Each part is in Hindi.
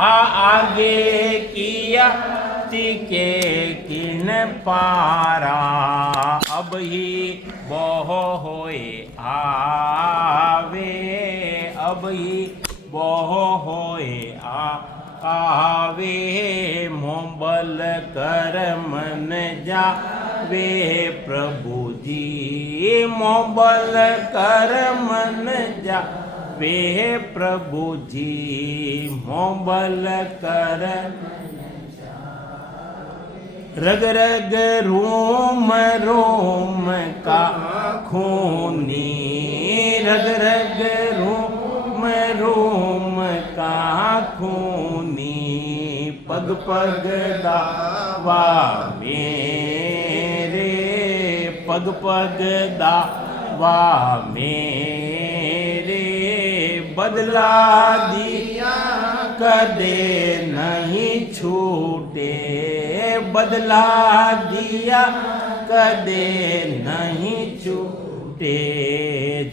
आगे किया के किन पारा अब ही बोह होए आवे अब ही बोह होए आवे मोबल कर मन जावे प्रभु जी मोबल कर मन जावे प्रभु जी मोबल कर रग रग रोम रोम का खूनी रग रग रोम रोम का खूनी पग पग दावा मेरे पग पग दावा मेरे बदला दिया कदे नहीं छूटे बदला दिया कदे नहीं छूटे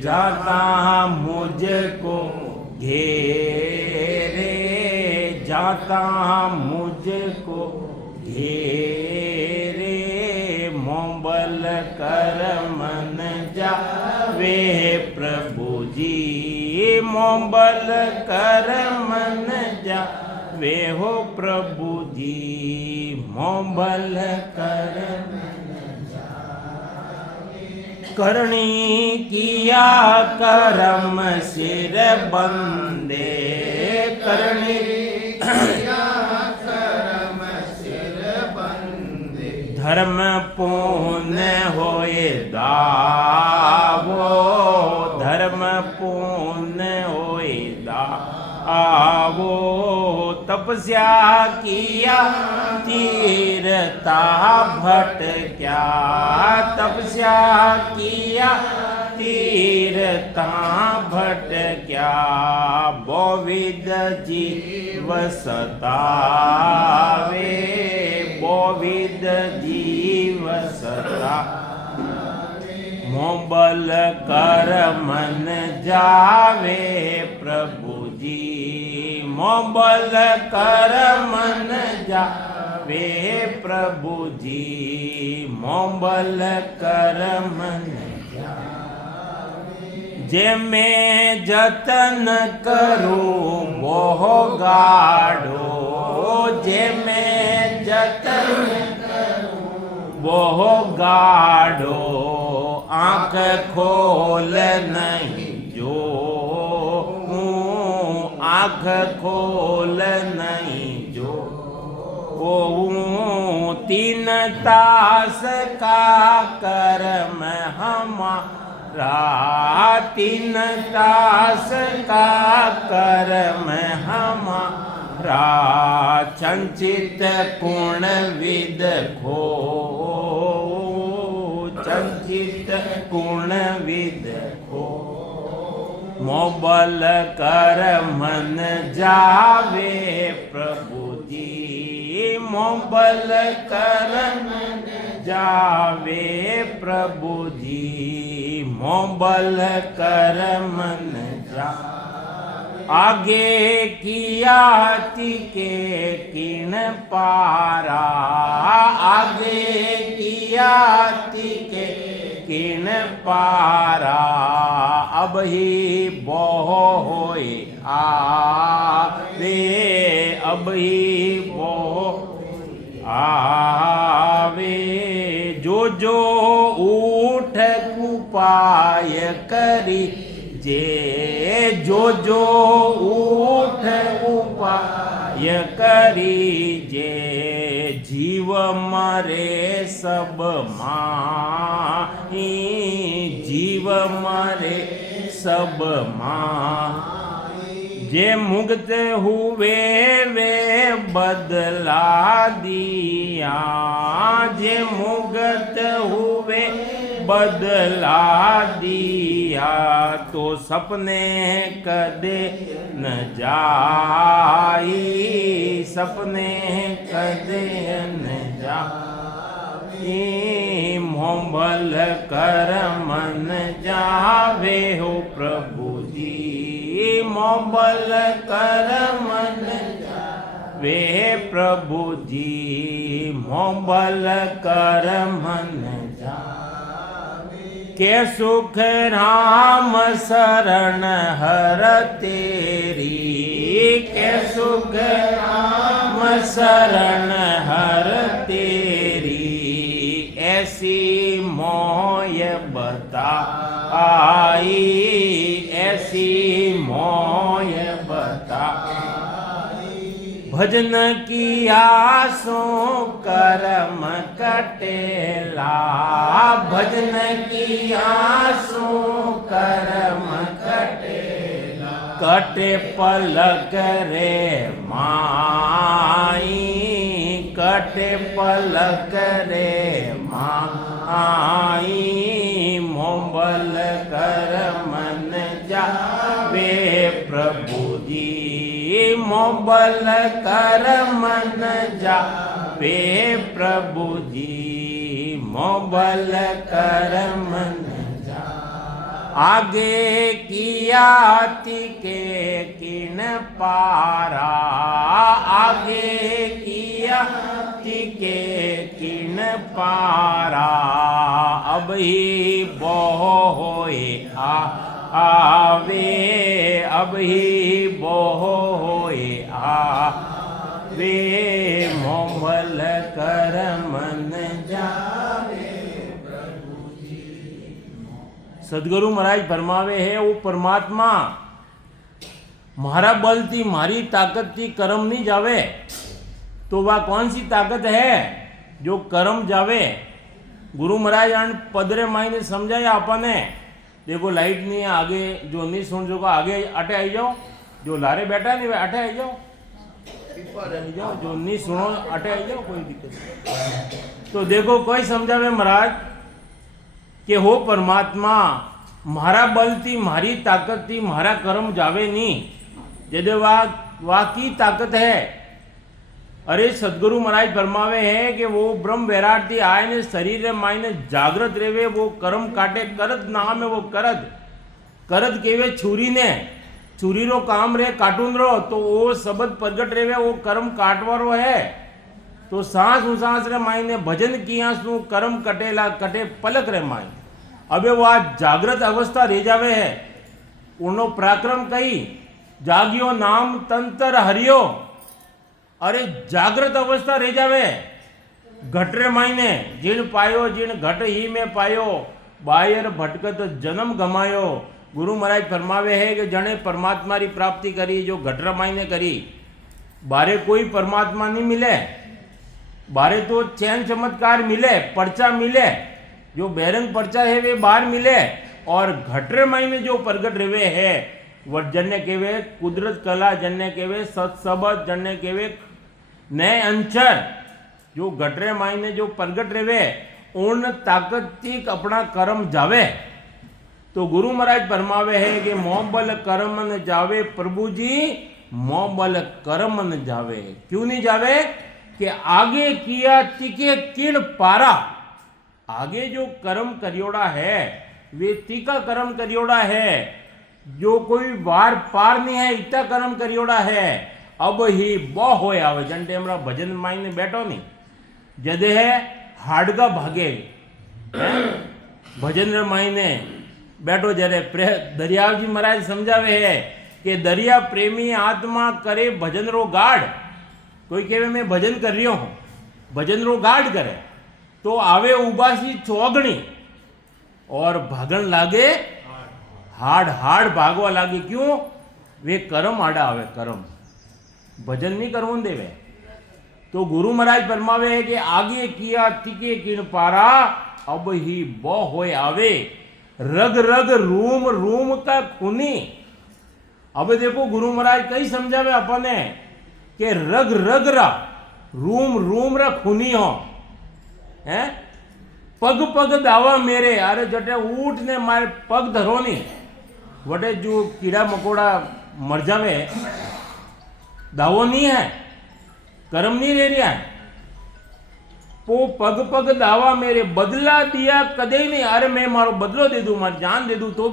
जाता मुझको घेरे जाता मुझको घेरे मोबल कर मन जावे प्रभु जी मोबल कर मन जावे हो प्रभु जी मोबल कर करणी किया करम सिर बंदे करणी किया करम सिर बंदे धर्म पुण्य होए दावो धर्म पुण्य होए दावो तपस्या किया तीरता भटक्या तपस्या किया तीरता भटक्या बोविद जीव सतावे बोविद जीव सता मोबल कर मन जावे प्रभु जी मोबल कर मन जावे प्रभु जी मोबल कर मन जे मैं जतन करूं मोह गाढ़ो जे मैं जतन करूं मोह गाढ़ो आँख खोल नहीं जो आँख खोल नहीं जो ओ तीन तास का कर्म हमारा तीन तास का कर्म हमारा चंचित गुण विद खो चंचित गुण विद खो मोबल कर मन जावे प्रभु जी मोबल कर मन जावे प्रभु जी मोबल कर मन जावे आगे किया के किन पारा आगे किया के किन पारा अब ही बोह होए आवे अब ही बोह आवे जो जो ऊठ उपाय करी जे जो जो ऊठ उपाय करी जे जीव मरे सब माही जीव मरे सब माही जे मुक्त हुए वे बदला दिया जे मुक्त हुए बदला दिया तो सपने कदे न जाई सपने कदे न जाई मोबल कर मन जावे हो प्रभु जी मोबल कर मन जावे वे प्रभु जी मोबल कर मन के सुख राम शरण हर तेरी के सुख राम शरण हर तेरी ऐसी मोय बता आई ऐसी मोय बता भजन किया सो कर्म कटेला भजन किया सो कर्म कटेला कटे पलक रे माई कटे पलक रे माई मोबल कर मन जावे प्रभु जी मोबल कर मन जावे प्रभु जी मोबल कर मन जा आगे किया तिके किन पारा आगे किया तिके किन पारा अब ही बोह होए आवे अब ही बोह होए आवे मोबल कर मन जावे प्रभु जी सदगुरु महाराज फरमावे है वो परमात्मा मारा बल थी मारी ताकत थी कर्म नहीं जावे तो वह कौन सी ताकत है जो कर्म जावे गुरु महाराज पदरे माई ने समझाया अपने देखो लाइट नहीं है आगे जो नहीं सुन सको आगे अटे आई जाओ जो लारे बैठा नहीं अटे आई जाओ जो नहीं सुनो अटे आई जाओ कोई दिक्कत नहीं तो देखो कोई समझावे महाराज कि हो परमात्मा मारा बल थी मारी ताकत थी मारा कर्म जावे नहीं जदे वाह की ताकत है अरे सदगुरु महाराज फरमावे है कि वो ब्रह्म वैराट थी आए ने शरीर मायने जागृत रेवे वो कर्म काटे करद नाम है वो करद करद केवे छुरी ने छुरी रो काम रे काटून रो तो वो शब्द प्रगट रेवे वो कर्म काटवारो है तो सांस उसांस रे मायने भजन किया सु कर्म कटेला कटे पलक रे माई अबे वो आज जागृत अवस्था रह जावे है उनो पराक्रम कही जागियो नाम तंत्र हरियो अरे जागृत अवस्था रह जावे घटरे मायने जिन पायो जिन घट ही में पायो बायर भटकत जन्म गमायो गुरु महाराज फरमावे है कि जने परमात्मा की प्राप्ति करी जो घटरा मायने करी बारे कोई परमात्मा नहीं मिले बारे तो चैन चमत्कार मिले पर्चा मिले जो बेरंग पर्चा है वे बाहर मिले और घटरे मायने जो प्रगट रहे है वह जन्य केवे कुदरत कला जन्य केवे सत्सबद जन्य केवे नए अंचर जो घटरे मायने जो प्रगट रहे उन ताकत तीक अपना कर्म जावे तो गुरु महाराज फरमावे है कि मोबल कर्म न जावे प्रभु जी मोबल कर्म न जावे क्यों नहीं जावे कि आगे किया तिके किण पारा आगे जो कर्म करियोड़ा है वे तीका कर्म करियोड़ा है जो कोई वार पार नहीं है इतना कर्म करियोड़ा है अब ही बो होए आवे जन टेमरा भजन मायने बैठो नहीं जदे है हाडगा भागे भजन रे मायने बैठो जरे दरियाव जी महाराज समझावे है कि दरिया प्रेमी आत्मा करे भजन रो गाढ़ कोई कहे मैं भजन कर रही हूं भजन रो गाढ़ करे तो आवे उबासी चौगणी और भागन लागे हाड हाड भागवा लागे क्यों वे कर्म आड़ा आवे कर्म भजन नहीं करवन देवे तो गुरु महाराज फरमावे है कि आगे किया तिके किन पारा अब ही बो होए आवे रग रग रूम रूम का खूनी अब देखो गुरु महाराज कई समझावे अपने कि रग रग रा रूम रूम रा खूनी हो हैं पग पग दावा मेरे अरे जटे ऊट ने मारे पग धरो नहीं वटे जो कीड़ा मकोड़ा मर जावे दावो नहीं है कर्म नहीं रह रहा है पो पग पग दावा मेरे बदला दिया कदे नहीं अरे मैं मारो बदलो दे दूं मारी जान दे दूं तो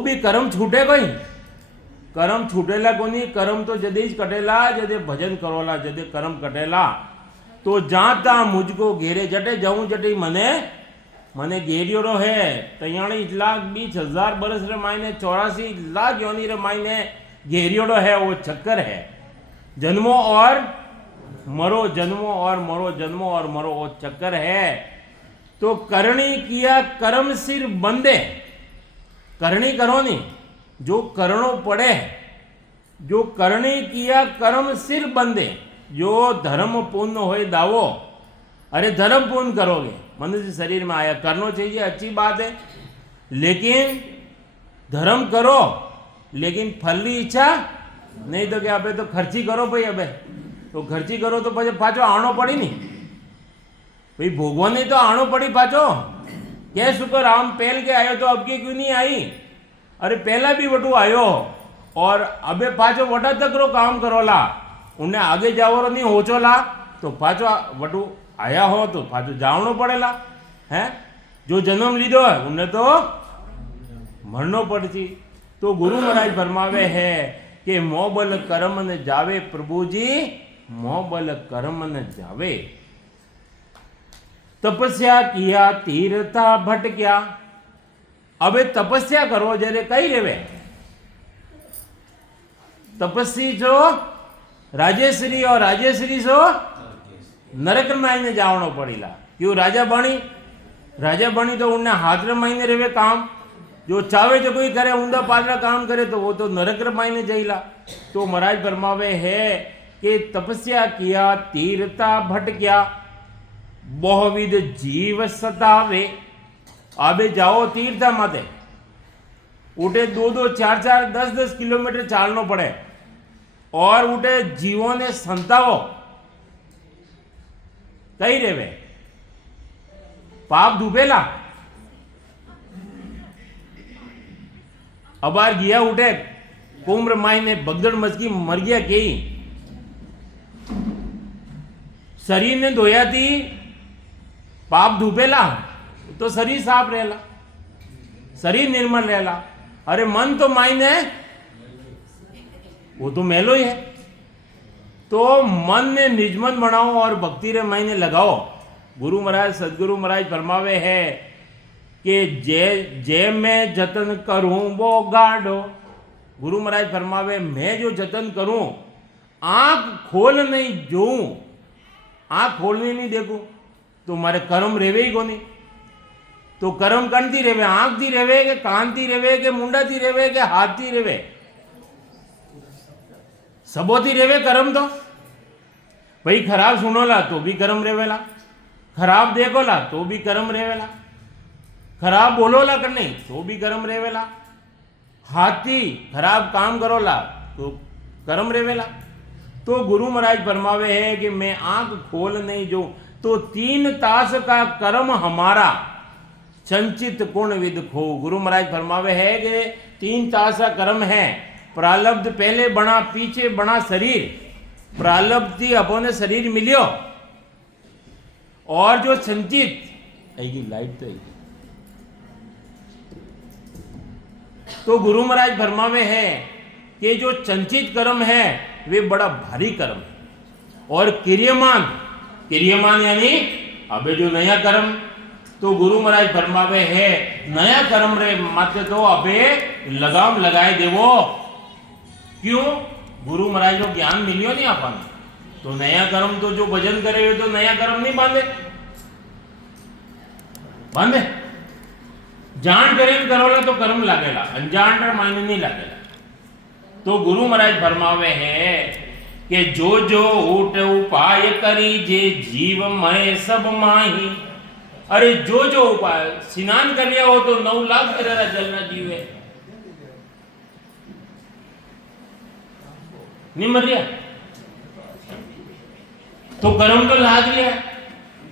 भी कर्म छूटे कोई कर्म छूटेला कोनी, कर्म तो जदे कटेला जदे भजन करोला, जदे कर्म कटेला तो जाता मुझको घेरे जटे जाऊं जटे मने मने घेरियोड़ो है 43,20,000 बरस रे मायने 84 लाख योनि रे मायने घेरियोड़ो है। वो चक्कर है जन्मो और मरो, जन्मो और मरो, जन्मो और मरो, वो चक्कर है। तो करणी किया कर्म सिर बंदे, करणी करो नहीं, जो करणो पड़े, जो करणी किया कर्म सिर बंदे, जो धर्म पूर्ण होए दावो, अरे धर्म पूर्ण करोगे, मनुष्य शरीर में आया करना चाहिए, अच्छी बात है, लेकिन धर्म करो, लेकिन फल की इच्छा नहीं तो क्या अबे तो खर्ची करो भाई, अबे तो खर्ची करो तो પછી પાછો આણો પડી નહીં भाई, भोगवानी तो आणो पड़ी पाछो। क्या शुक्र राम पहल के आयो तो अब के क्यों नहीं आई, अरे पहला भी वटू आयो और अबे पाछो वटा तक रो काम करोला, उन्हें आगे जावरो नहीं होचोला तो पाछो वटू आया हो तो पाछो जावनो पड़ेला है। जो जन्म लीधो है उन्हें तो मरनो पड़ती। तो गुरु महाराज फरमावे है कि मोबल कर्म न जावे प्रभु जी, मोबल कर्म न जावे। तपस्या किया तीर्था भटक्या, अबे तपस्या करो जरे कई रेवे, तपस्वी जो राजेश्री और राजेश्री जो नरक मायने जावनो पड़ेला। क्यों राजा बनी तो उन्हें हाथ मायने रेवे काम, जो चावे जो कोई करे ऊंधा पादरा काम करे तो वो तो नरक मायने जाइला। तो महाराज फरमावे है कि तपस्या किया तीर्था भटक्या, बहुविध जीव सतावे। अबे जाओ तीर्था माते, उठे 2-2, 4-4, 10-10 किलोमीटर चालनो पड़े और उठे जीवों ने संतावो, कई रेवे पाप डूबेला। अबार गया उठे कुम्र माई ने बगदड़ मचकी मर गया के शरीर ने धोया थी, पाप धूपेला तो शरीर साफ रहेला, शरीर निर्मल रहेला। अरे मन तो मायने वो तो मेलो ही है। तो मन ने निजमन बनाओ और भक्ति रे मायने लगाओ। गुरु महाराज सदगुरु महाराज फरमावे है कि जे मैं जतन करूं वो गाढ़ो। गुरु महाराज फरमावे मैं जो जतन करूं, आंख खोल नहीं जोऊं, आंख खोलनी नहीं देखूं तो मारे कर्म रेवे ही कोनी। तो कर्म कण थी रेवे, आंख थी रेवे के कान थी रेवे के मुंडा थी रेवे के हाथ थी रेवे, सबोती रेवे कर्म। तो भाई खराब सुनोला तो भी कर्म रेवेला, खराब देखोला तो भी कर्म रेवेला, खराब बोलोला कर नहीं तो भी कर्म रेवेला, हाथी खराब काम करोला तो कर्म रेवेला। तो गुरु महाराज फरमावे है कि मैं आंख खोल नहीं जो, तो 3 तास का कर्म हमारा संचित गुण विद खो। गुरु महाराज फरमावे है कि 3 तास का कर्म है, प्रालब्ध पहले बना पीछे बना शरीर, प्रालब्ध थी अपने शरीर मिलियो और जो संचित आएगी लाइट तो आएगी। तो गुरु महाराज फरमावे है कि जो संचित कर्म है वे बड़ा भारी कर्म है और क्रियमान यानी अबे जो नया कर्म। तो गुरु महाराज फरमावे है नया कर्म रे मात्र तो अबे लगाम लगाए देवो। क्यों? गुरु महाराज को ज्ञान मिलियो नहीं अपन, तो नया कर्म तो जो भजन करे तो नया कर्म नहीं बांधे जान करें करोला तो कर्म लागेला, अनजान रे मायने नहीं लागेला। तो गुरु महाराज फरमावे है कि जो जो ऊट उपाय करी जे जीव मय सब माही। अरे जो जो उपाय स्नान कर लिया हो तो 9 लाख तेरा जलना जीव है, नहीं मर गया तो कर्म तो लाग लिया,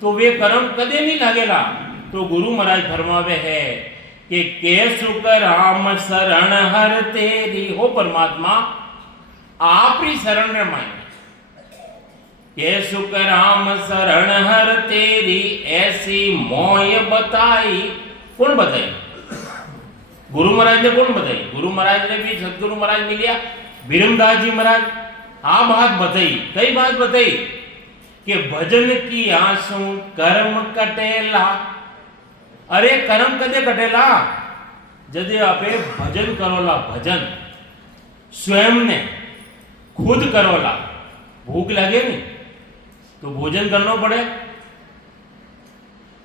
तो वे कर्म कदे नहीं लागेला। तो गुरु महाराज फरमावे है कि सुख राम शरण हर तेरी। हो परमात्मा आप ही शरण में माने, के सुख राम शरण हर तेरी ऐसी मोय बताई। कौन बताई? गुरु महाराज ने कौन बताई? गुरु महाराज ने भी सदगुरु महाराज मिलिया भीरमदास जी महाराज आ बात बताई। कई बात बताई कि भजन की आंसू कर्म कटेला। अरे कर्म कदे कटेला? जदे आपे भजन करोला, भजन स्वयं ने खुद करोला। भूख लगे नहीं तो भोजन करना पड़े,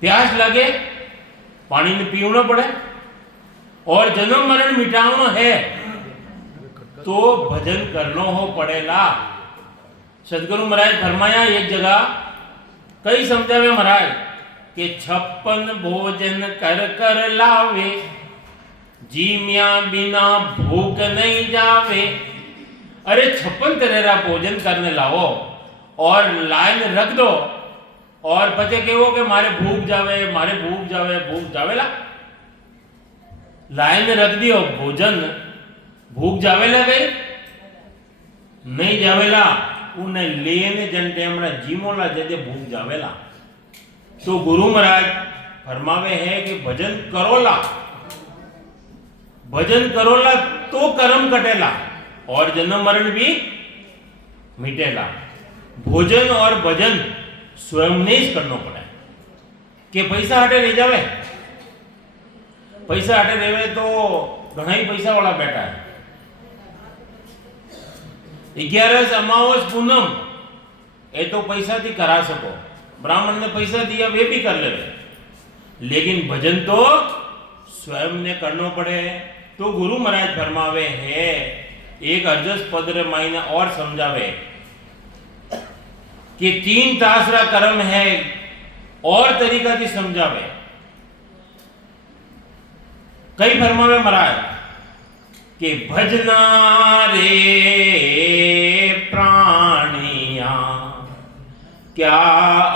प्यास लगे पानी ने पीना पड़े, और जन्म मरण मिटाना है तो भजन करना हो पड़ेला। सदगुरु महाराज फरमाया एक जगह, कई समझावे महाराज कि 56 भोजन कर कर लावे, जीमिया बिना भूख नहीं जावे। अरे 56 तरह का भोजन करने लाओ और लाइन रख दो, और बचे के वो कि मारे भूख जावे, मारे भूख जावे, भूख जावेला। लाइन रख दियो भोजन, भूख जावेला गई नहीं जावेला, उन्हें लेने जन टेमरा जीमोला जदे भूख जावेला। तो गुरु महाराज फरमावे है कि भजन करोला, भजन करोला तो कर्म कटेला और जन्म मरण भी मिटेला। भोजन और भजन स्वयं ने ही करना पड़े कि पैसा हटे नहीं जावे। पैसा हटे रेवे तो घना ही पैसा वाला बैठा है। 11 अमावस पूनम ये तो पैसा थी करा सको, ब्राह्मण ने पैसा दिया वे भी कर ले, लेकिन भजन तो स्वयं ने करना पड़े। तो गुरु महाराज फरमावे है एक अर्जस पद्र मायने और समझावे कि 3 तासरा कर्म है, और तरीका की समझावे। कई फरमावे महाराज कि भजना रे प्राणिया क्या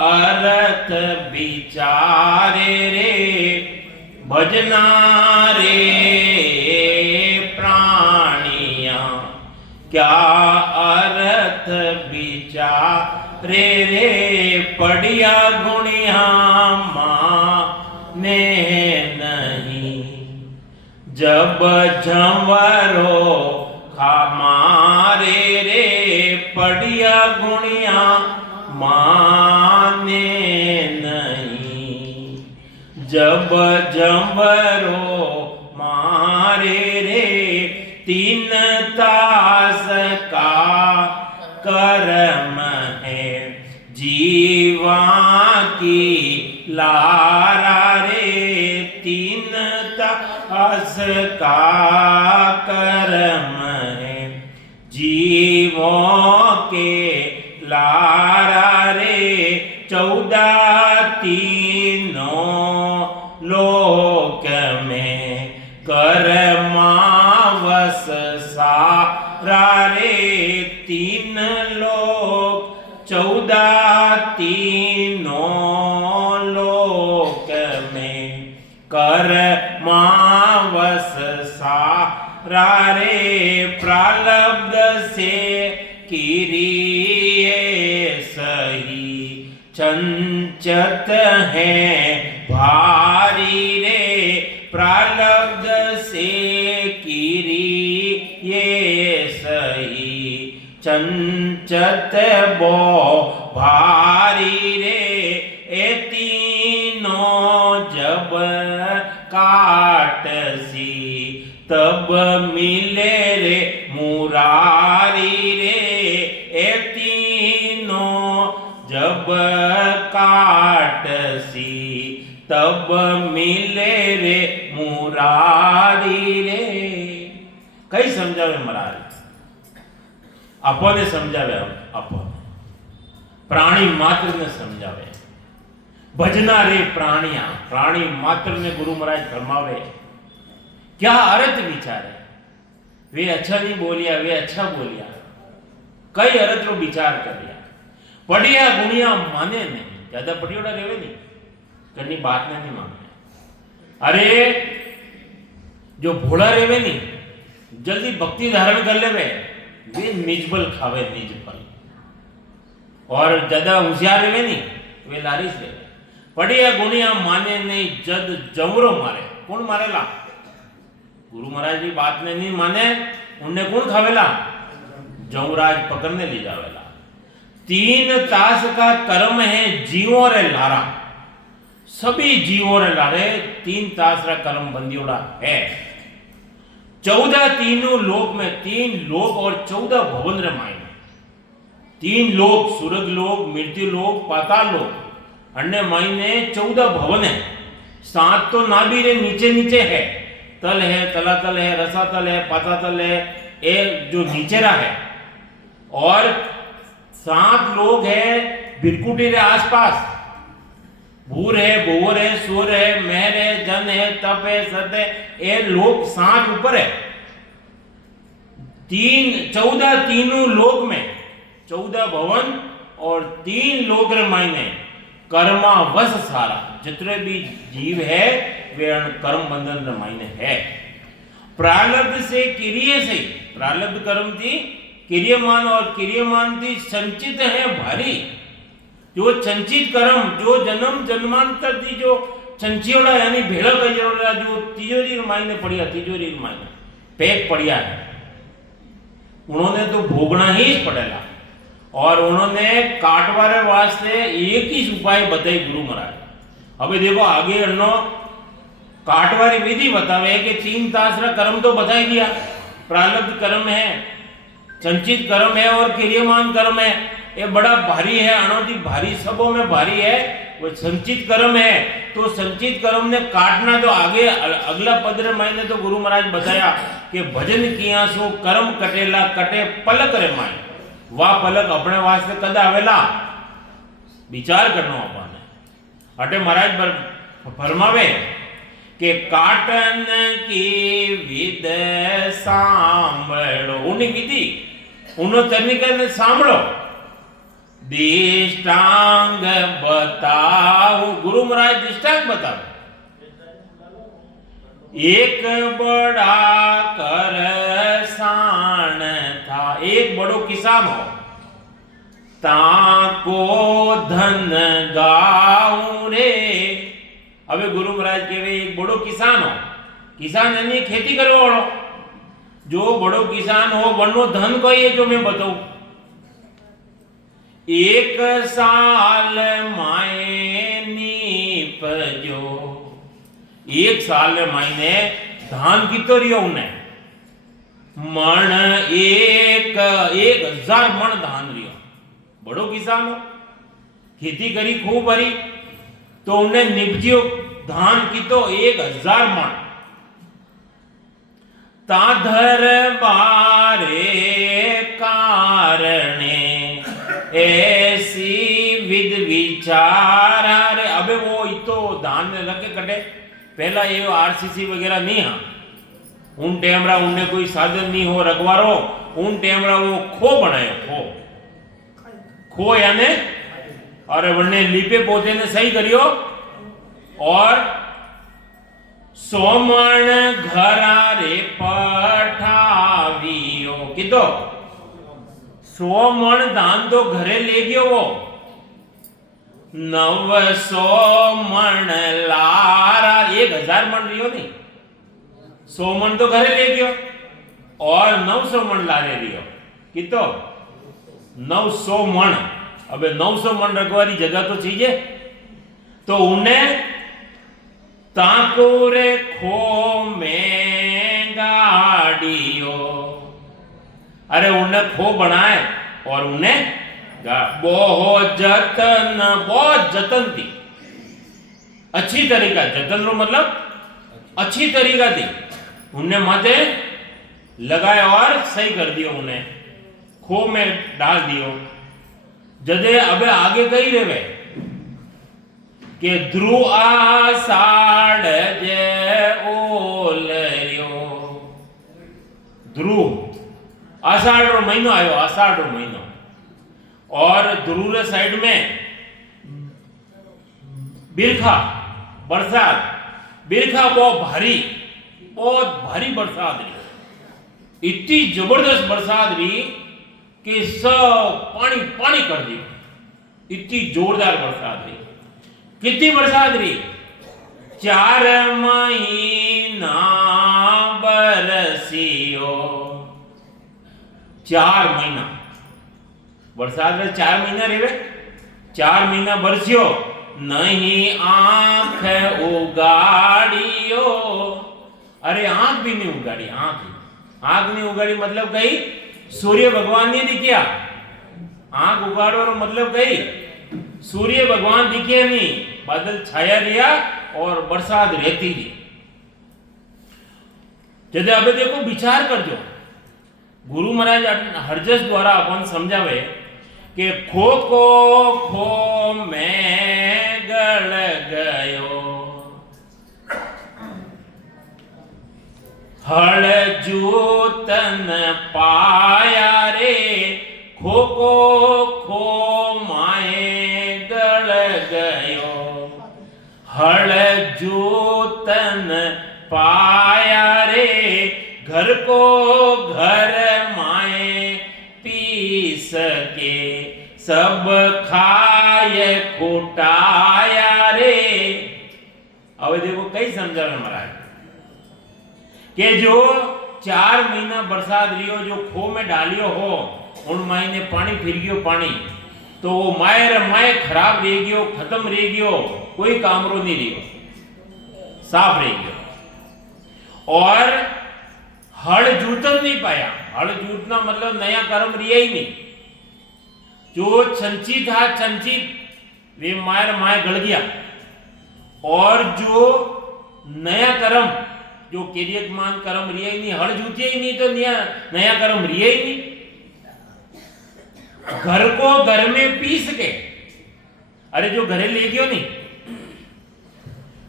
अर्थ विचारे रे, भजना रे प्राणिया क्या अर्थ विचारे रे, पढ़िया गुणिया माने नहीं, जब झंवरो खामारे रे, पढ़िया गुणिया माने नहीं, जब झंवरो मारे रे, 3 तास का कर्म है जीवा की लारा रे, 3 तास का कर्म है जीवों के लारा रे, 14 तीनों लोक में कर्मावस सारा रे, 3 लोक 14 तीनों लोक में कर्मावस सारा रे, प्रारब्ध से किरिए सही चंचत है भारी रे, प्रारब्ध से किरिए सही चंचत बो भारी रे, ए तीनों जब काट सी तब मिले रे मुरारी रे, ए तीनों जब काट सी तब मिले रे मुरारी रे। कई समझावे महाराज, अपने समझावे, अपने प्राणी मात्र ने समझावे। भजना रे प्राणिया, प्राणी मात्र ने गुरु महाराज फरमावे क्या अर्थ विचारे, वे अच्छा नहीं बोलिया, वे अच्छा बोलिया, कई अर्थ रो विचार कर लिया। पढ़िया गुणिया माने नहीं, ज्यादा पढ़ियोड़ा रेवे नहीं, करनी बात नहीं मानने। अरे जो भोला रेवे नहीं, जल्दी भक्ति धारण कर लेवे, वे निजबल खावे, निजबल। और ज्यादा होशियार रेवे नहीं, वे लारिस रेवे। पढ़िया गुणिया माने नहीं, जद जमरो मारे। कौन मारेला? गुरु महाराज की बात ने नहीं माने, उनने कौन खावेला? जमराज पकड़ने ले जावेला। 3 तास का कर्म है जीवों रे लारा, सभी जीवों रे लारे 3 तास रा कर्म बंदियोड़ा है। 14 तीनों लोक में, 3 लोक और 14 भवन रे मायने, 3 लोक, स्वर्ग लोक, मृत्यु लोक, पाताल लोक, अन्य मायने 14 भवन है। 7 तो नाभि रे नीचे नीचे है, तल है, तलातल है, रसातल है, पातातल है, ये जो नीचेरा है। और 7 लोग है बिरकुटी रे आसपास, भूर है, भूवर है, सूर है, महर है, जन है, तप है, सत है, ये लोग 7 ऊपर है। 14 तीनों लोक में 14 भवन और 3 लोक रे मायने कर्मा वश सारा, जितने भी जीव है वे कर्म बंधन रे मायने है। प्रारब्ध से किरिय से, प्रारब्ध कर्म थी किरियमान और किरियमान थी संचित है भारी। जो संचित कर्म, जो जन्म जन्मांतर थी जो संचियोड़ा यानी भेड़ा कजोड़ा, जो तिजोरी मायने पड़िया, तिजोरी मायने पैक पड़िया है, उन्होंने तो भोगना ही पड़ेगा। और उन्होंने काटवारे वास्ते एक ही उपाय बताई गुरु महाराज। अबे देखो आगे अन्नो काटवारी विधि बतावे कि 3 तास रा कर्म तो बता ही दिया, प्रारब्ध कर्म है, संचित कर्म है और क्रियमान कर्म है। ये बड़ा भारी है, अनोदी भारी, सबों में भारी है। वो संचित कर्म है, तो संचित कर्म ने काटना, तो आगे अगला पद रे मायने तो गुरु महाराज बताया कि भजन किया सो कर्म कटेला, कटे पलक रे माय। वाह पलक अपने वास्ते कद आवेला, विचार करनो अपने। अटे महाराज फरमावे कि काटन की विद सांभळो, उनी विधि उनो तनिका ने सांभळो, दिष्टांग बताओ। गुरु महाराज दिष्टांग बताओ। एक बड़ा करसान था, एक बड़ो किसान हो, ताको धन गाऊं रे। अबे गुरु महाराज कहे एक बड़ो किसान हो, किसान यानी खेती करवा वालो, जो बड़ो किसान हो वनो धन को ये जो मैं बताऊं। एक साल माए नीपजो, एक साल मायने धान कितो रियो उन्हें मण, 1000 मण धान रियो। बड़ो किसान हो, खेती करी खूब भरी, तो उन्हें निपजियो धान की तो 1000 मण। ताधर बारे कारणे ऐसी विद विचार। अरे अबे वो इतो धान में लगे कटे, पहला ये आरसीसी वगैरह नहीं है, उन टेमरा उनने कोई साधन नहीं हो रखवारो, उन टेमरा वो खो बनायो, खो यानी, और वरने लिपे पोते ने सही करियो। और सोमण घरा रे पठावियो, कितो 100 मण धान तो घरे ले गयो वो, 900 मण लारा, 1000 मण रियो नहीं, 100 मण तो घरे ले गयो और 900 मण लारे रियो, कितो 900 मण। अबे 900 मण रखवारी जगह तो चाहिए, तो उन्हें ताकोरे खो में गाड़ियो। अरे उन्हें खो बनाए और उन्हें बहुत जतन थी, अच्छी तरीका, जतन रो मतलब अच्छी तरीका थी, उन्हें माथे लगाए और सही कर दियो, उन्हें खो में डाल दियो। जदे अबे आगे कही रेवे कि ध्रुव आषाढ़ जे ओलरियो, ध्रुव आषाढ़ रो महीनो आयो, आषाढ़ रो महीनो, और ध्रुव साइड में बिरखा बरसात, बिरखा बहुत भारी बरसात रही, इतनी जबरदस्त बरसात रही कि सब पानी पानी कर दी, इतनी जोरदार बरसात रही। कितनी बरसात रही? 4 महीना बरसियो 4 महीना वरसाद रे 4 महीना रेवे 4 महीना बरस्यो नहीं आंख उगाड़ियो। अरे आंख भी नहीं उगाड़ी, आंख नहीं उगाड़ी मतलब कहीं सूर्य भगवान नहीं दिखिया। आंख उगाड़ो मतलब कहीं सूर्य भगवान दिखे नहीं, बादल छाया रिया और बरसात रहती रही। जैसे अब देखो विचार करजो, गुरु महाराज हरजस द्वारा अपन समझावे कि खो को खो में गड़ गयो, हड़ जूतन पाया रे, खो को खो माए गड़ गयो, हड़ जूतन पाया रे, घर को घर माए पीस के, सब खाए खुटाया रे। अब देखो कई समझावे महाराज कि जो 4 महीना बरसात रियो जो खो में डालियो हो, उन माई ने पानी फिर गयो पानी, तो वो माए खराब रह गयो, खत्म रह गयो, कोई कामरो नहीं रियो, साफ रह गयो। और हड़ जूतन नहीं पाया, हड़ जूतना मतलब नया कर्म रिया ही नहीं, जो चंची था चंचित वे माए गल गया, और जो नया कर्म जो केरियकमान कर्म रिया ही नहीं, हड़ जूतिया ही नहीं तो नया कर्म रिया ही नहीं। घर को घर में पीस के, अरे जो घरे ले गयो नहीं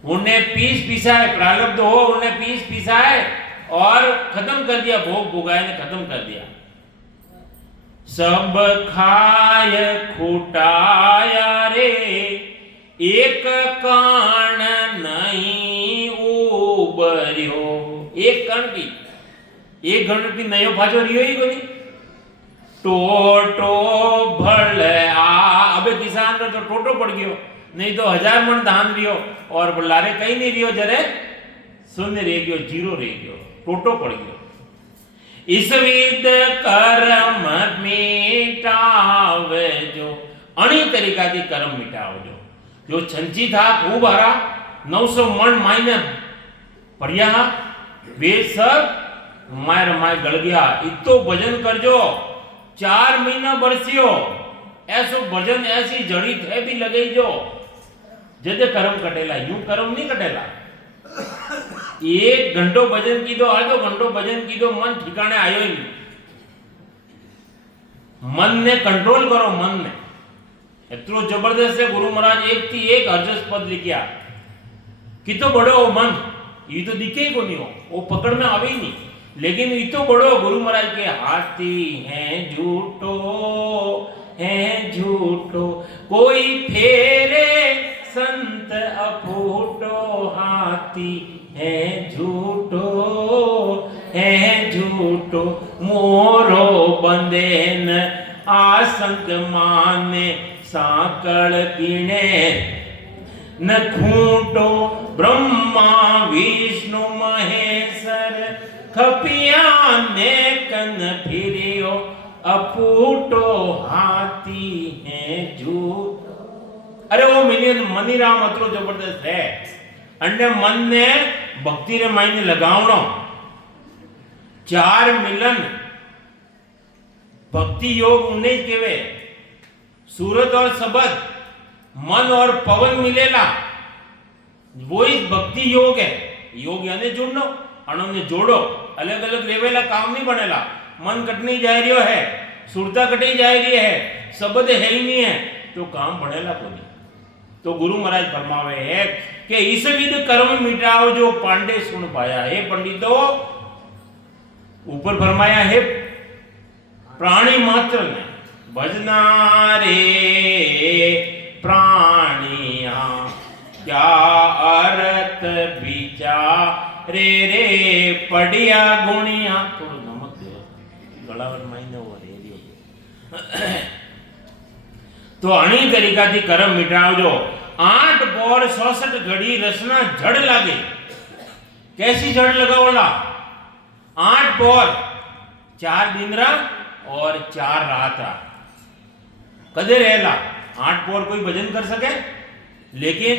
उन्हें पीसा है, प्रारब्ध हो उन्हें पीसा है और खत्म कर दिया, भोग भोगाए ने खत्म कर दिया। सब खाय खुटाया रे, एक कान नहीं उबर्यो, एक कण भी नयो भाजो रियो ही कोनी। टोटो भल अबे किसान तो टोटो पड़ गयो, नहीं तो 1000 मन धान रियो और बुलारे कहीं नहीं रियो, जरे शून्य रह गयो, जीरो रह गयो, टोटो पड़ गयो। इस विद कर्म मिटावे जो, अणी तरीका थी कर्म मिटावजो। जो छंची था खूब हारा 900 मन मायने पड़िया, वे सब माय गल गया। इतो भजन करजो, 4 महीना बरसियो, ऐसो भजन ऐसी जड़ी थे भी लगे जो जदे कर्म कटेला, यूं कर्म नहीं कटेला। 1 घंटो भजन की दो, आधो घंटो भजन की दो, मन ठिकाने आयो ही नहीं। मन ने कंट्रोल करो, मन ने इतनो जबरदस्त है। गुरु महाराज एक थी एक हरजस पद लिखिया कि तो बड़ो हो मन, ये तो दिखे ही को नहीं हो, वो पकड़ में आवे ही नहीं, लेकिन ये तो बड़ो गुरु महाराज के हाथी हैं झूठो कोई फेरे संत अफूटो, हाथी है झूठो मोरो बंदेन आसंग माने, साकड़ गिणे न खूंटो, ब्रह्मा विष्णु महेश्वर खपिया ने कन फिरियो, अफूटो हाथी है झूठ। अरे वो मनीराम अतरो जबरदस्त है, अन्य मन ने भक्ति रे मायने लगावणो। 4 मिलन भक्ति योग उन्हें केवे, सूरत और सबद, मन और पवन मिलेला, वो इस भक्ति योग है। योग यानी जुड़नो, अणोने जोड़ो, अलग अलग रेवेला काम नहीं बनेला। मन कटनी जा रही है, सुरता कटी जा रही है, सबद है ही नहीं है, तो काम बढ़ेला को नहीं। तो गुरु महाराज फरमावे है कि इस विध कर्म मिटाओ जो पांडे सुन पाया। हे पंडितों, ऊपर फरमाया है प्राणी मात्र ने भजना रे प्राणिया, क्या अर्थ विचारे रे पढ़िया गुणिया। थोड़ा नमक दो, गलावर महीने वो रे दियो। तो अणी तरीका थी कर्म मिटावजो। 8 पौर 66 घड़ी रसना जड़ लागे। कैसी जड़ लगावला? 8 पौर 4 दिनरा और 4 रात्रा कदे रहेला। 8 पौर कोई भजन कर सके, लेकिन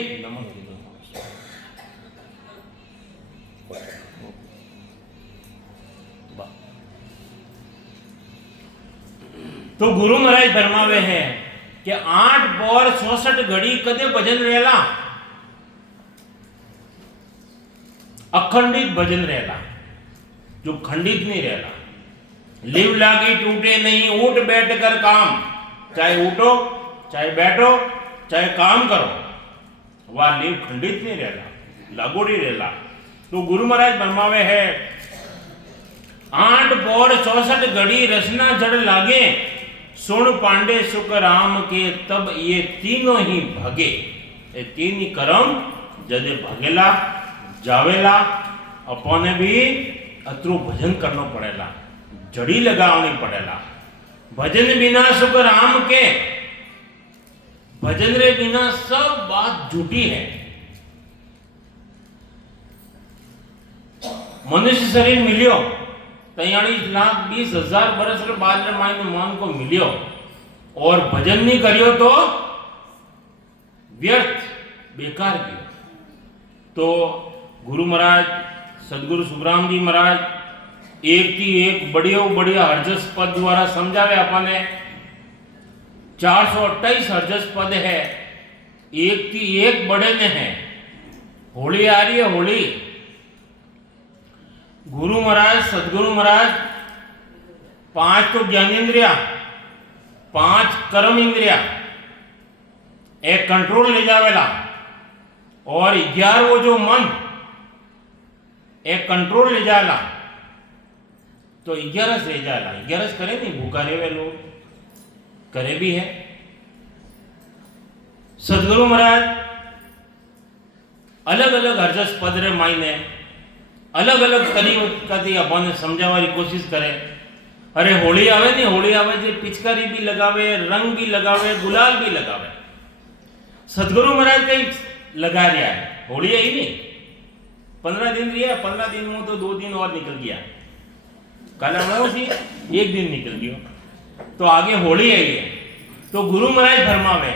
तो गुरु महाराज फरमावे है कि 8 पौर 66 घड़ी कदे भजन रहेला, अखंडित भजन रहेला, जो खंडित नहीं रहेला। लिव लागी टूटे नहीं, उठ बैठ कर काम, चाहे उठो चाहे बैठो चाहे काम करो, वह लिव खंडित नहीं रहेला, लागोड़ी रहेला। तो गुरु महाराज फरमावे है 8 पौर 64 घड़ी रचना जड़ लागे, सुन पांडे सुख राम के तब ये तीनों ही भगे। ये तीन ही कर्म जदे भगेला जावेला, अपने भी अतरू भजन करना पड़ेला, जड़ी लगावनी पड़ेला। भजन बिना सुख राम के, भजन रे बिना सब बात झूठी है। मनुष्य शरीर मिलियो 43,20,000 बरस के बाद मायने मन को मिलियो, और भजन नहीं करियो तो व्यर्थ बेकार कियो। तो गुरु महाराज सदगुरु सुखराम जी महाराज एक की एक बढ़िया हरजस पद द्वारा समझावे अपने। 428 हरजस पद है, एक की एक बड़े ने है। होली आ रही है, होली। गुरु महाराज सदगुरु महाराज 5 तो ज्ञानेन्द्रिया, 5 कर्म इंद्रिया एक कंट्रोल ले जावेला, और 11 जो मन एक कंट्रोल ले जाला। तो 11 ले जाला, 11 करे नहीं, भूखा रेवे लोग करे भी है। सदगुरु महाराज अलग अलग हरजस पद रे मायने अलग अलग तरीका थी अपन समझावानी कोशिश करे। अरे होली आवे नहीं, होली आवे जे पिचकारी भी लगावे, रंग भी लगावे, गुलाल भी लगावे। सदगुरु महाराज कहीं लगा रहा है, होली आई नहीं, 15 दिन रिया, 15 दिन में तो 2 दिन और निकल गया, कल अमावसी 1 दिन निकल गया, तो आगे होली आई है। तो गुरु महाराज फरमावे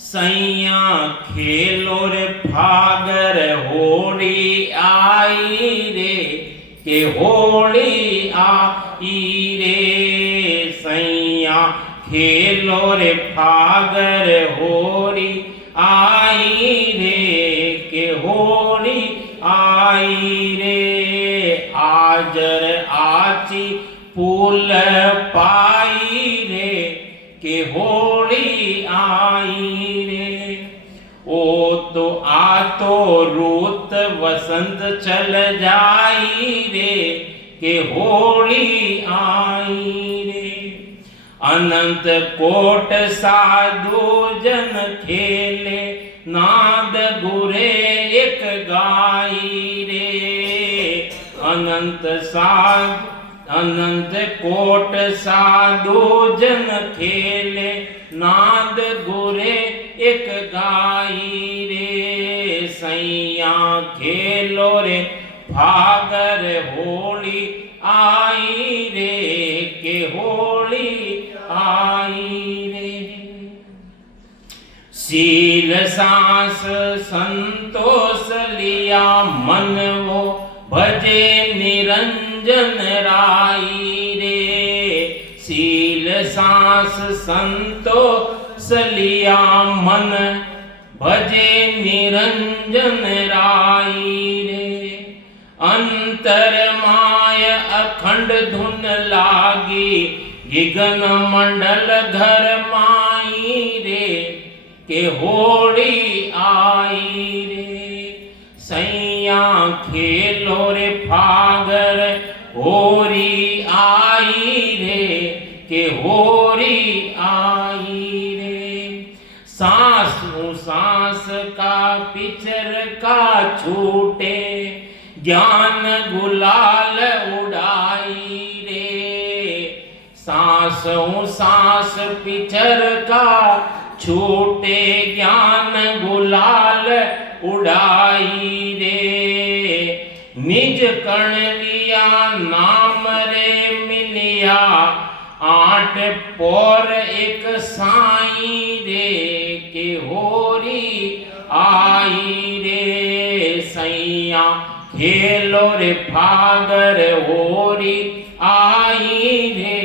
सैया खेलो रे फागर होली आई रे, के होली आई रे। सैया खेलो रे फागर होली आई रे, के होली आई रे। आजर आची पुल पाई रे, के होली आई रे। ओ तो आ तो रुत वसंत चल जाई रे, के होली आई रे। अनंत कोट साधु जन खेले, नाद गुरे एक गाई रे। अनंत कोट साधु जन खेले, नाद गुरे एक गाई रे। सैया खेलो रे फागर होली आई रे, के होली आई रे। सील सांस संतोष लिया मन वो, भजे निरंजन राई रे। सील सांस संतोष लिया मन, भजे निरंजन राई रे। अंतर माय अखंड धुन लागी, गिगन मंडल घर माई रे, के होली आई रे। सैया खेलो रे फागर होरी आई रे, के होरी आई रे। सांस सांस का पिचर का छूटे, ज्ञान गुलाल उड़ाई रे। सांस सांस पिचर का छूटे, ज्ञान गुलाल उड़ाई रे। निज कण लिया सैया नाम रे मिलिया, आठ पोर एक साई रे, के होरी आई रे सैया, खेलो रे फागर होरी आई रे,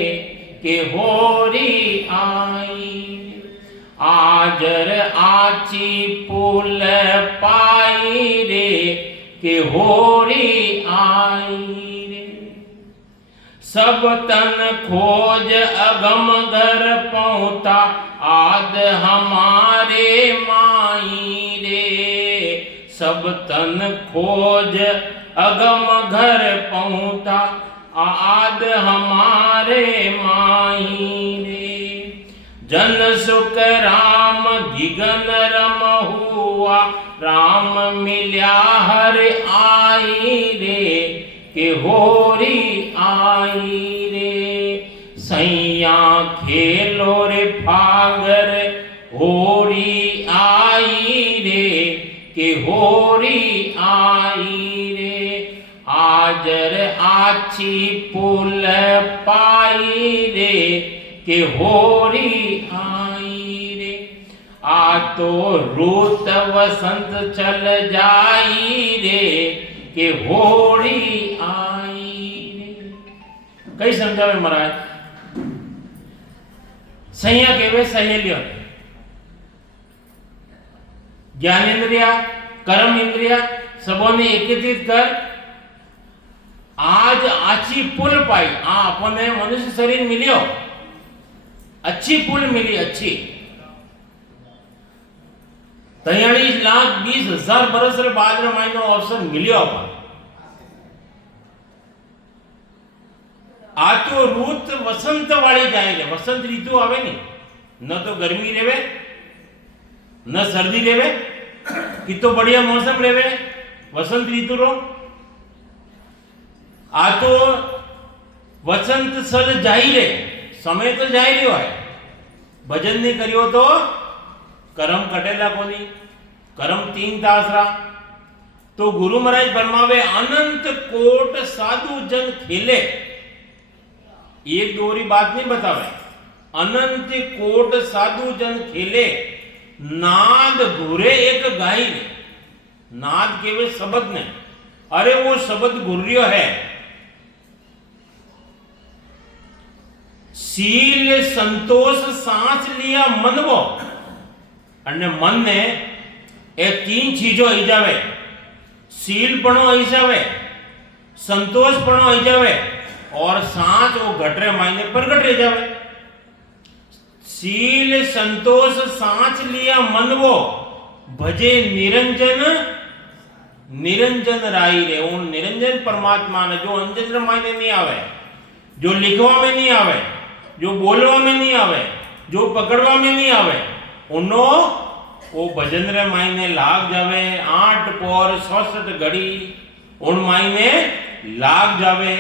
के होरी आई। आजर आची पुल पाई रे, के होरी आई रे। सब तन खोज अगम घर पहुँचा, आद हमारे माई रे। सब तन खोज अगम घर पहुँचा, आद हमारे माई रे। जन सुख राम गिगन रम हुआ, राम मिल्या हर आई रे, के होरी आई रे। सैया खेलो रे फागर होरी आई रे, के होरी आई रे। आजर आची पुल पाई रे, के होरी आई रे। आ तो रूत वसंत चल जाई रे, के होरी आई रे। कई समझावे महाराज, सैया केवे सहेलियों, ज्ञानेन्द्रिया कर्म इंद्रिया सबोने एकत्रित कर आज आची पुल पाई। अपने मनुष्य शरीर मिलियो, अच्छी पुल मिली, अच्छी 43,20,000 बरस रे बाद रे मायनो अवसर मिलियो अपन। आ तो रूत वसंत वाली जाए, वसंत ऋतु आवे नहीं, न तो गर्मी रेवे न सर्दी रेवे, कितो बढ़िया मौसम रेवे वसंत ऋतु रो। आ तो वसंत सर जाई रे, समय तो जाई रह्यो है। भजन नहीं करियो तो करम कटेला कोनी, करम 3 तास रा। तो गुरु महाराज फरमावे अनंत कोट साधु जन खेले, एक दोरी बात नहीं बतावे, अनंत कोट साधु जन खेले, नाद घुरे एक गाई ने। नाद केवल शब्द ने, अरे वो शब्द घुर्रियो है। शील संतोष सांस लिया मनवो, अने मन ने ए 3 चीजों आई जावे, शील पणो आई जावे, संतोष पणो आई जावे, और सांस वो घटरे मायने प्रगट रह जावे। शील संतोष सांस लिया मनवो, भजे निरंजन निरंजन राई रे। वो निरंजन परमात्मा ने जो अंजन मायने नहीं आवे, जो लिखवा में नहीं आवे, जो बोलवा में नहीं आवे, जो पकड़वा में नहीं आवे, उनो वो भजन रे मायने लाग जावे। 8 पोर 66 घड़ी उन मायने लाग जावे।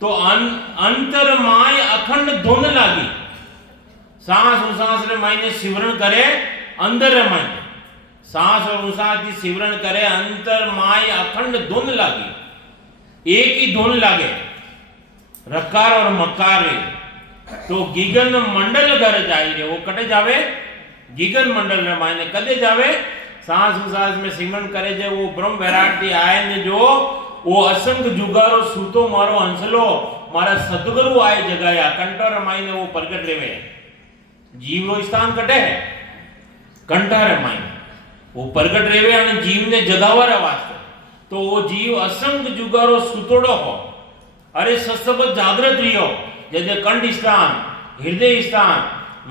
तो अंतर माय अखंड धुन लागी, सांस उसास रे मायने सिमरण करे, अंदर रे मायने सांस और उसास की सिमरण करे, अंतर माय अखंड धुन लागी, एक ही धुन लागे, रकार और मकार रे। तो गिगन मंडल घर जाई रे, वो कटे जावे गिगन मंडल रे मायने कदे जावे, सांस उसास में सिमरण करे जे वो ब्रह्म वैराग्य आए ने, जो वो असंग जुगारो सूतो मारो हंसलो, मारा सदगुरु आए जगाया, कंठर मायने वो प्रगट रेवे। जीव रो स्थान कटे है कंठर मायने, वो प्रगट रेवे और जीव ने जगावा रे वास्ते। तो वो जीव असंग जुगारो सूतोड़ो हो, अरे सस्तब जागृत रियो, जैसे कंठ स्थान, हृदय स्थान,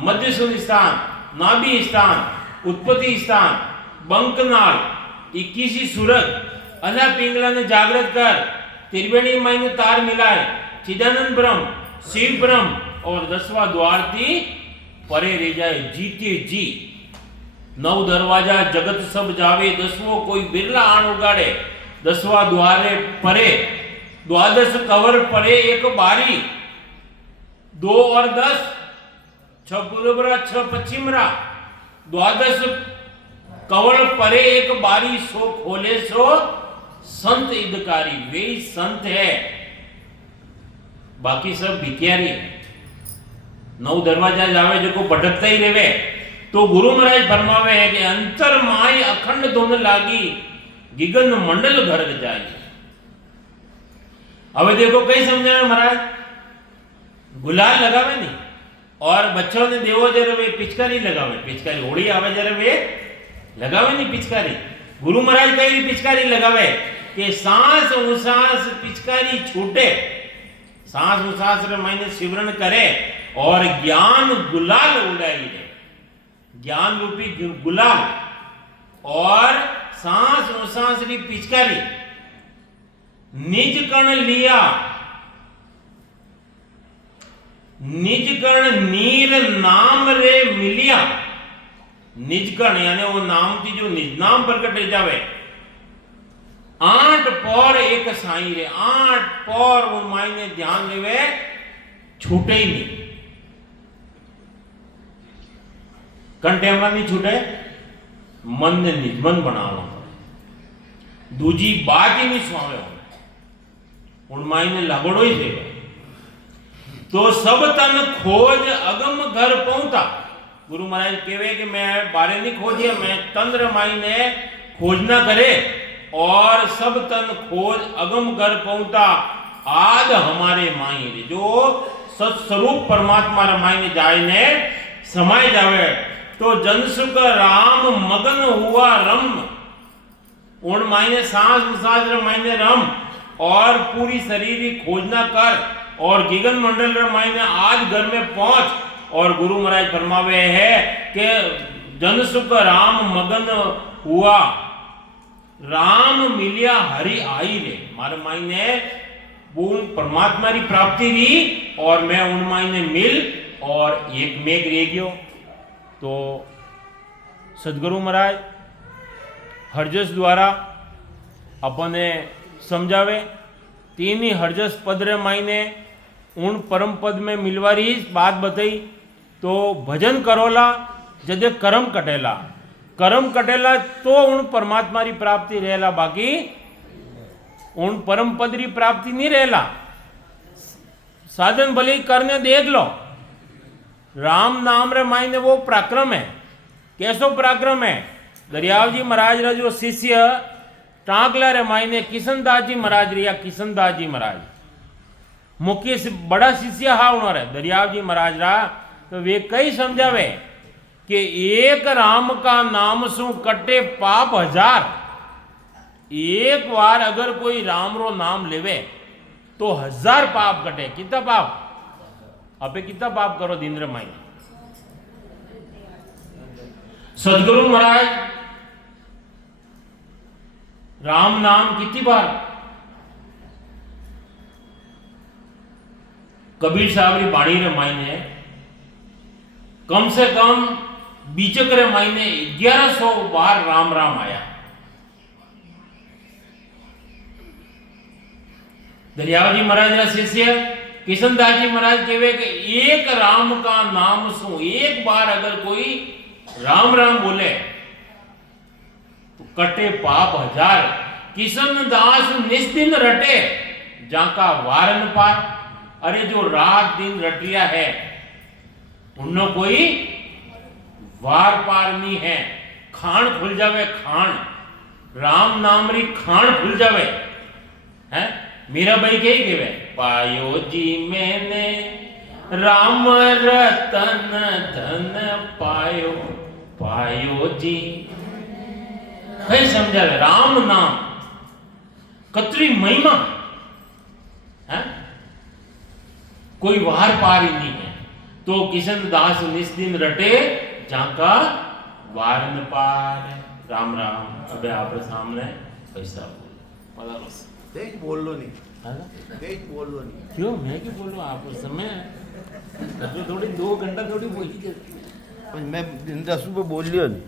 मध्य स्थान, नाभि स्थान, उत्पत्ति स्थान, बंकनाल, 21 सूरत, अला पिंगला ने जागृत कर, त्रिवेणी मायने तार मिलाए, चिदानंद ब्रह्म, शिव ब्रह्म, और 10वां द्वार थी परे रह जाए जीते जी। 9 दरवाजा जगत सब जावे, 10वो कोई बिरला आण उगाड़े, 10वां द्वारे परे, 12 कवर परे एक बारी, 2 और 10, 6 पूर्वरा 6 पश्चिमरा, 12 कवर परे एक बारी, सो खोले सो संत इदकारी। वे संत है बाकी सब भिखियारी है। 9 दरवाजा जावे जो को भटकता ही रेवे। तो गुरु महाराज फरमावे है कि अंतर माई अखंड धुन लागी गिगन मंडल घर जाए। अब देखो कई समझावे महाराज, गुलाल लगावे नहीं और बच्चों ने देवो जरे वे पिचकारी लगावे, पिचकारी होली आवे जरे वे लगावे नहीं पिचकारी। गुरु महाराज कई पिचकारी लगावे कि सांस उसास पिचकारी छूटे, सांस उसास रे मायने सिमरन करे और ज्ञान गुलाल उड़ाई दे, ज्ञान रूपी गुलाल और सांस उसास री पिचकारी निज कण लिया, निज कण नीर नाम रे मिलिया। निज कण यानी वो नाम थी जो निज नाम प्रकट हो जावे। 8 पौर एक साई रे, 8 पौर वो मायने ध्यान लेवे छूटे ही नहीं, कंटेमरा नहीं छूटे, मन ने निज मन बनावा, दूजी बात ही नहीं स्वावे उन मायने लगड़ो ही थे। तो सब तन खोज अगम घर पहुंचा। गुरु महाराज कहवे कि मैं बारे नहीं खोजिए, मैं तंद्र मायने खोजना करे और सब तन खोज अगम घर पहुंचा आद हमारे मायने। जो सत्स्वरूप परमात्मा रे मायने जाए ने समाय जावे तो जनसुख राम मगन हुआ रम। उन मायने सांस उसास रे मायने रम और पूरी शरीर की खोजना कर और गिगन मंडल रे मायने आज घर में पहुंच। और गुरु महाराज फरमावे है कि जनसुख राम मगन हुआ, राम मिलिया हरि आई रे। मारे मायने उन परमात्मा की प्राप्ति रही और मैं उन मायने मिल और एक मेघ रह गयो। तो सदगुरु महाराज हरजस द्वारा अपने समझावे, 3 ही हरजस पद रे मायने उन परम पद में मिलवारी बात बताई। तो भजन करोला जदे कर्म कटेला, कर्म कटेला तो उन परमात्मा की प्राप्ति रहेला, बाकी उन परम पद की प्राप्ति नहीं रहेला। साधन भले करने देख लो, राम नाम रे मायने वो पराक्रम है। कैसो पराक्रम है? दरियाव जी महाराज रा जो शिष्य टांकला रे मायने किशनदास जी महाराज रिया, किशनदास जी महाराज मुख्य बड़ा शिष्य हा उन्होंने दरियाव जी महाराज रा। तो वे कई समझावे कि एक राम का नाम सु कटे पाप 1000। एक बार अगर कोई राम रो नाम लेवे तो 1000 पाप कटे। कितना पाप? अबे कितना पाप करो दिन रे माई। सदगुरु महाराज राम नाम कितनी बार? कबीर साहब री बाणी रे मायने कम से कम बीचक रे मायने 1100 बार राम राम आया। दरियाव जी महाराज रा शिष्य किशनदास जी महाराज कहवे कि एक राम का नाम सु एक बार अगर कोई राम राम बोले तो कटे पाप 1000। किशनदास निस्दिन रटे जाका वारन पार। अरे जो रात दिन रटिया है उन्नो कोई वार पार नहीं है। खान खुल जावे, खान राम नाम री खान खुल जावे है। मीरा भाई के कहवे पायो जी मैंने राम रतन धन पायो, पायो जी कई समझावे राम नाम कतरी महिमा है, कोई वार पार ही नहीं है। तो किशनदास निस्दिन रटे जाका वार न पार। राम राम। अबे आप सामने पैसा बोल तेज बोल लो नहीं, तेज बोल लो नहीं। क्यों मैं क्यों बोलूं? आप उस समय थोड़ी 2 घंटा थोड़ी बोली मैं दिन 10 पे बोल लियो नहीं।